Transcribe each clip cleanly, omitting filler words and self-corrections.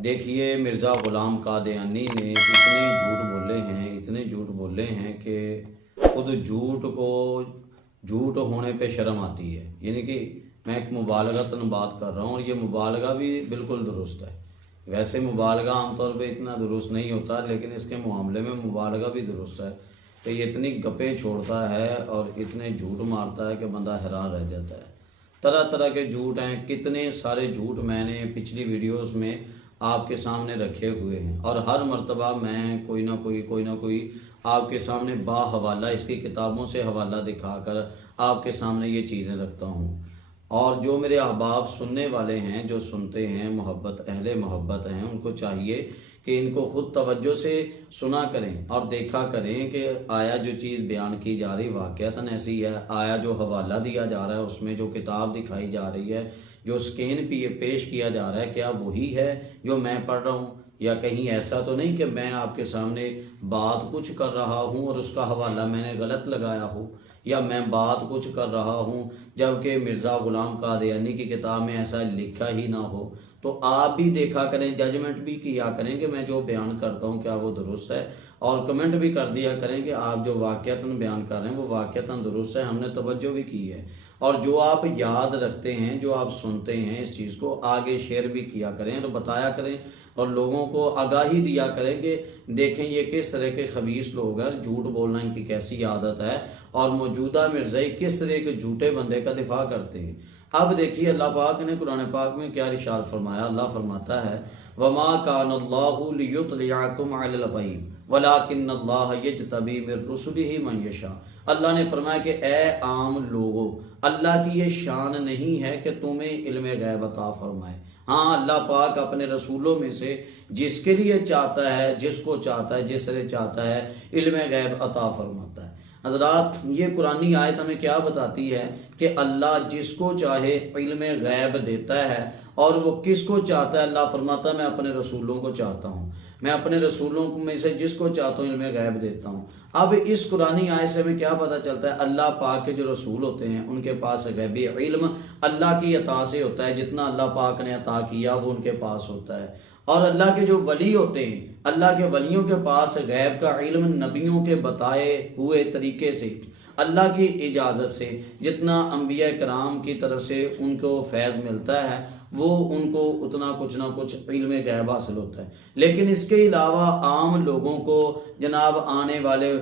देखिए, मिर्ज़ा ग़ुलाम कादियानी ने इतने झूठ बोले हैं कि खुद झूठ होने पे शर्म आती है। यानी कि मैं एक मुबालगतन बात कर रहा हूँ और ये मुबालगा भी बिल्कुल दुरुस्त है। वैसे मुबालगा आमतौर पे इतना दुरुस्त नहीं होता, लेकिन इसके मामले में मुबालगा भी दुरुस्त है कि ये इतनी गप्पें छोड़ता है और इतने झूठ मारता है कि बंदा हैरान रह जाता है। तरह तरह के झूठ हैं, कितने सारे झूठ मैंने पिछली वीडियोस में आपके सामने रखे हुए हैं और हर मर्तबा मैं कोई ना कोई आपके सामने बाहवाला इसकी किताबों से हवाला दिखाकर आपके सामने ये चीज़ें रखता हूँ। और जो मेरे अहबाब सुनने वाले हैं, जो सुनते हैं, अहले मोहब्बत हैं, उनको चाहिए कि इनको खुद तवज्जो से सुना करें और देखा करें कि आया जो चीज़ बयान की जा रही वाक़अतन ऐसी है, आया जो हवाला दिया जा रहा है, उसमें जो किताब दिखाई जा रही है, जो स्कैन पेश किया जा रहा है, क्या वही है जो मैं पढ़ रहा हूँ, या कहीं ऐसा तो नहीं कि मैं आपके सामने बात कुछ कर रहा हूँ और उसका हवाला मैंने गलत लगाया हो, या मैं बात कुछ कर रहा हूँ जबकि मिर्ज़ा ग़ुलाम कादियानी की किताब में ऐसा लिखा ही ना हो। तो आप भी देखा करें, जजमेंट भी किया करें कि मैं जो बयान करता हूँ क्या वो दुरुस्त है, और कमेंट भी कर दिया करें कि आप जो वाक़अतन बयान कर रहे हैं वो वाक़अतन दुरुस्त है, हमने तवज्जो भी की है। और जो आप याद रखते हैं, जो आप सुनते हैं, इस चीज़ को आगे शेयर भी किया करें और बताया करें और लोगों को आगाही दिया करें कि देखें ये किस तरह के खबीस लोग हैं, झूठ बोलना इनकी कैसी आदत है और मौजूदा मिर्ज़ाई किस तरह के झूठे बंदे का दिफा करते हैं। अब देखिए अल्लाह पाक ने कुरान पाक में क्या इरशाद फरमाया। अल्लाह फरमाता है, वमा कानल्लाहु लियुत्लिअकुम अलल गैब वलाकिन्नल्लाह यज्तबी मिर रुसुलिही मन यशा। अल्लाह ने फरमाया कि ए आम लोगों, अल्लाह की ये शान नहीं है कि तुम्हें इल्म गैब अता फरमाए। हाँ, अल्लाह पाक अपने रसूलों में से जिसके लिए चाहता है, जिसको चाहता है, जिस तरह चाहता है, इल्म गैब अता फरमाता है। हज़रात, ये कुरानी आयत हमें क्या बताती है कि अल्लाह जिसको चाहे इल्म गैब देता है, और वो किसको चाहता है अल्लाह फरमाता है मैं अपने रसूलों को चाहता हूँ, मैं अपने रसूलों में से जिसको चाहता हूँ इल्म गैब देता हूँ। अब इस कुरानी आयत से हमें क्या पता चलता है, अल्लाह पाक के जो रसूल होते हैं उनके पास गैबी इल्म अल्लाह की अता से होता है, जितना अल्लाह पाक ने अता किया वो उनके पास होता है। और अल्लाह के जो वली होते हैं, अल्लाह के वलियों के पास गैब का इल्म नबियों के बताए हुए तरीके से, अल्लाह की इजाज़त से, जितना अंबिया कराम की तरफ से उनको फैज़ मिलता है वो उनको उतना कुछ ना कुछ इल्म गैब हासिल होता है। लेकिन इसके अलावा आम लोगों को जनाब आने वाले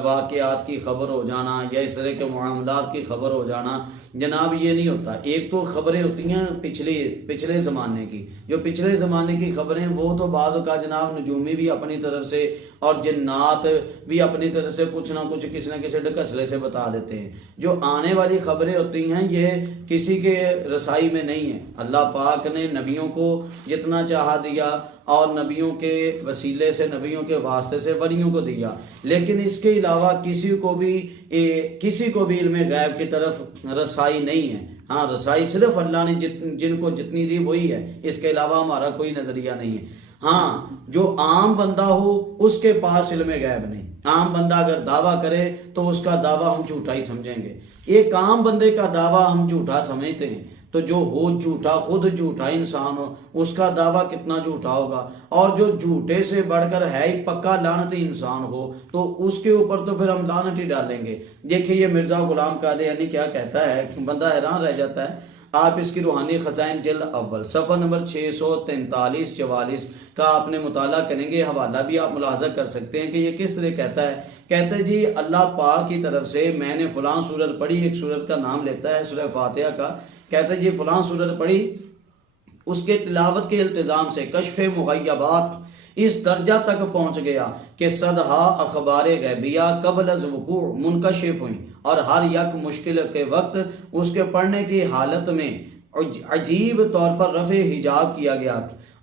वाक़यात की खबर हो जाना या इस तरह के मामलात की खबर हो जाना जनाब ये नहीं होता। एक तो खबरें होती हैं पिछले ज़माने की, जो पिछले ज़माने की खबरें वो तो बाज़ का जनाब नजूमी भी अपनी तरफ से और जिन्नात भी अपनी तरफ से कुछ ना कुछ किसी न किसी ढकसले से बता देते हैं। जो आने वाली खबरें होती हैं ये किसी के रसाई में नहीं है। अल्लाह पाक ने नबियों को जितना चाहा दिया और नबियों के वसीले से, नबियों के वास्ते से वलियों को दिया, लेकिन इसके अलावा किसी को भी इल्म गैब की तरफ रसाई नहीं है। हाँ, रसाई सिर्फ अल्लाह ने जिनको जितनी दी वही है, इसके अलावा हमारा कोई नजरिया नहीं है। हाँ, जो आम बंदा हो उसके पास इल्म गैब नहीं। आम बंदा अगर दावा करे तो उसका दावा हम झूठा ही समझेंगे। एक आम बंदे का दावा हम झूठा समझते हैं, तो जो हो झूठा, खुद झूठा इंसान हो, उसका दावा कितना झूठा होगा। और जो झूठे से बढ़कर है ही पक्का लानती इंसान हो तो उसके ऊपर तो फिर हम लानत ही डालेंगे। देखिए ये मिर्ज़ा ग़ुलाम कादियानी क्या कहता है, बंदा हैरान रह जाता है। आप इसकी रूहानी खज़ाइन जिल्द अव्वल सफ़ा नंबर 643-44 का आपने मुताला करेंगे, हवाला भी आप मुलाहजा कर सकते हैं कि ये किस तरह कहता है। कहते हैं जी अल्लाह पाक की तरफ से मैंने फ़लाँ सूरत पढ़ी, एक सूरत का नाम लेता है सूरह फातिहा का। कहते हैं जी फ़लाँ सूरत पढ़ी, उसके तिलावत के इल्तिज़ाम से कश्फ़े मुग़य्यबात इस दर्जा तक पहुँच गया कि सदहा अखबार गैबिया कबल अज़ वुक़ू मुनकशिफ हुई, और हर यक मुश्किल के वक्त उसके पढ़ने की हालत में अजीब तौर पर रफ़े हिजाब किया गया,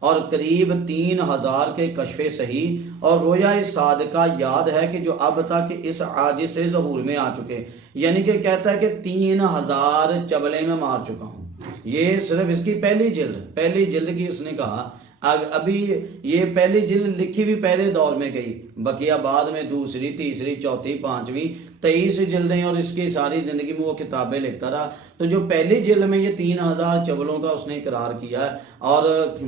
और करीब 3000 के कश्फ़े सही और रोया सादका याद है कि जो अब तक इस आजिज़ से ज़हूर में आ चुके। यानी कि कहता है कि 3000 चबले में मार चुका हूँ। ये सिर्फ इसकी पहली जिल्द की उसने कहा। अभी ये पहली जिल्द लिखी भी पहले दौर में गई, बकिया बाद में दूसरी, तीसरी, चौथी, पांचवी, 23 जिल्दें और इसकी सारी ज़िंदगी में वो किताबें लिखता रहा। तो जो पहली जिल्द में ये 3000 चवलों का उसने इकरार किया है, और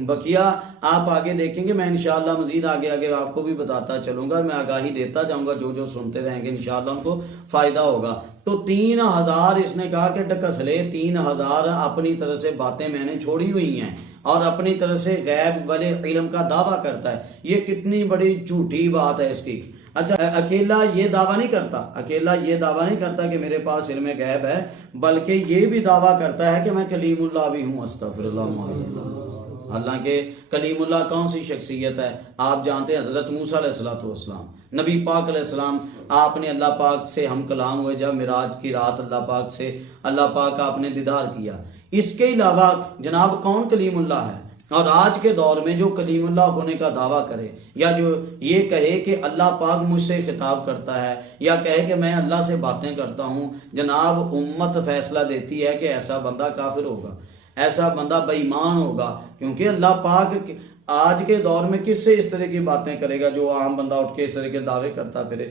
बकिया आप आगे देखेंगे। मैं इंशाअल्लाह मज़ीद आगे आगे आपको भी बताता चलूँगा, मैं आगाही देता जाऊँगा, जो जो सुनते रहेंगे इंशाअल्लाह उनको फ़ायदा होगा। तो 3000 इसने कहा कि डकसले 3000 अपनी तरह से बातें मैंने छोड़ी हुई हैं और अपनी तरह से गैब वाले इल्म का दावा करता है। ये कितनी बड़ी झूठी बात है इसकी। अच्छा, अकेला ये दावा नहीं करता, अकेला ये दावा नहीं करता कि मेरे पास इल्म गैब है, बल्कि ये भी दावा करता है कि मैं कलीमुल्लाह भी हूँ। अस्तगफिरुल्लाह। हालांकि कलीमुल्लाह कौन सी शख्सियत है? आप जानते हैं हज़रत मूसा अलैहिस्सलाम, नबी पाक अलैहिस्सलाम, आपने अल्लाह पाक से हम कलाम हुए जब मिराज की रात अल्लाह पाक से अल्लाह पाक का आपने दीदार किया। इसके अलावा जनाब कौन कलीमुल्लाह है? और आज के दौर में जो कलीमुल्लाह होने का दावा करे, या जो ये कहे कि अल्लाह पाक मुझसे खिताब करता है, या कहे कि मैं अल्लाह से बातें करता हूँ, जनाब उम्मत फैसला देती है कि ऐसा बंदा काफिर होगा, ऐसा बंदा बेईमान होगा। क्योंकि अल्लाह पाक आज के दौर में किससे इस तरह की बातें करेगा जो आम बंदा उठ के इस तरह के दावे करता फिरे।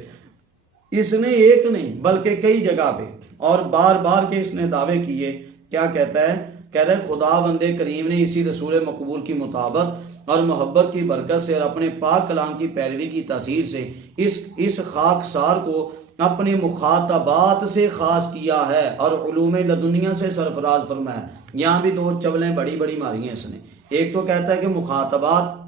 इसने एक नहीं बल्कि कई जगह पे और बार बार के इसने दावे किए। क्या कहता है? कह रहे खुदा बंदे करीम ने इसी रसूल मकबूल की मुताबत और मोहब्बत की बरकत से और अपने पाक कलाम की पैरवी की तासीर से इस खाकसार को अपने मुखातबात से खास किया है और उलूम लदुनिया से सरफराज फरमाया। यहाँ भी दो चवलें बड़ी बड़ी मारी हैं इसने। एक तो कहता है कि मुखातबात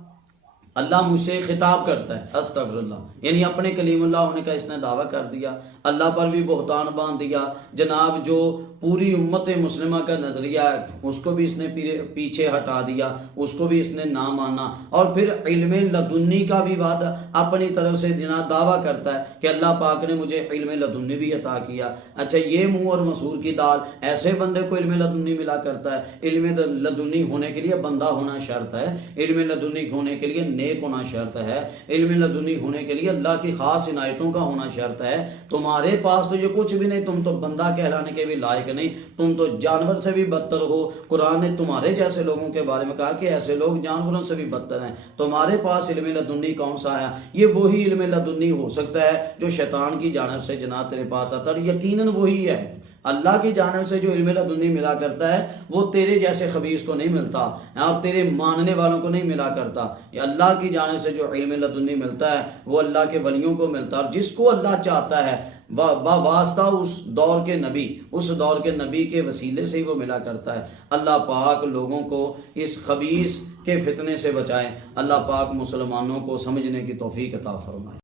अल्लाह मुझसे खिताब करता है, अस्तगफिरुल्लाह, यानी अपने कलीमुल्लाह होने का इसने दावा कर दिया। अल्लाह पर भी बहतान बांध दिया। जनाब जो पूरी उम्मत मुस्लिमा का नज़रिया है उसको भी इसने पीछे हटा दिया, उसको भी इसने ना माना। और फिर इल्म लदुन्नी का भी वादा अपनी तरफ से जनाब दावा करता है कि अल्लाह पाक ने मुझे इल्म लदुन्नी भी अता किया। अच्छा, ये मुँह और मसूर की दाल, ऐसे बंदे को इल्म लदुन्नी मिला करता है। इल्म लदुन्नी होने के लिए बंदा होना शर्त है, इल्म लदुन्नी होने के लिए नेक होना शर्त है, इल्म लदुन्नी होने के लिए अल्लाह की खास इनायतों का होना शर्त है। तुम्हारे पास तो ये कुछ भी नहीं, तुम तो बंदा कहलाने के भी लायक नहीं, तुम तो जानवर से भी बदतर हो। कुरान ने तुम्हारे जैसे लोगों के बारे में कहा कि ऐसे लोग जानवरों से भी बदतर हैं। तुम्हारे पास इल्म लदुन्नी कौन सा है? ये वही इल्म लदुन्नी हो सकता है जो शैतान की जानिब से जनाब तेरे पास आता है। यकीनन वही है। अल्लाह की जानिब से जो इल्म लदुन्नी मिला करता है वो तेरे जैसे खबीस को नहीं मिलता और तेरे मानने वालों को नहीं मिला करता। अल्लाह की जानिब से जो इल्म लदुन्नी मिलता है वो अल्लाह के वलियों को मिलता है, और जिसको अल्लाह चाहता है वास्ता उस दौर के नबी के वसीले से ही वो मिला करता है। अल्लाह पाक लोगों को इस खबीस के फितने से बचाए। अल्लाह पाक मुसलमानों को समझने की तौफीक अता फरमाए।